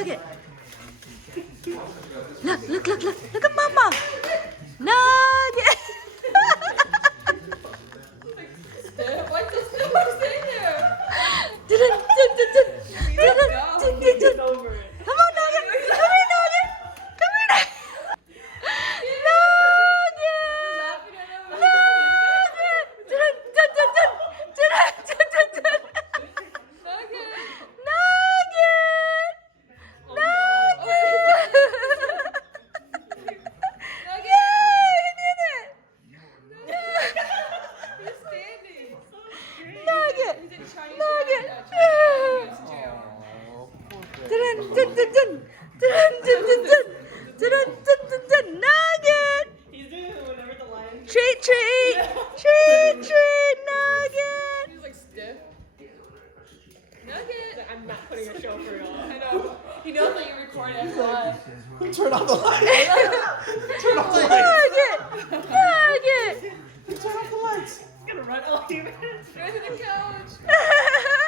Nugget. Look at Mama. Nugget. What's this still stay there? Come on, Nugget. Come here, Nugget. Come here, Nugget. Nugget! He's doing it whenever the lion. Treat, Nugget! He's like stiff. Nugget. He's like, I'm not putting a show for y'all. I know. He knows that you record it. Why? Turn off the lights. Turn off the lights. Nugget! Turn off the lights. He's gonna run all humans. Go to the couch.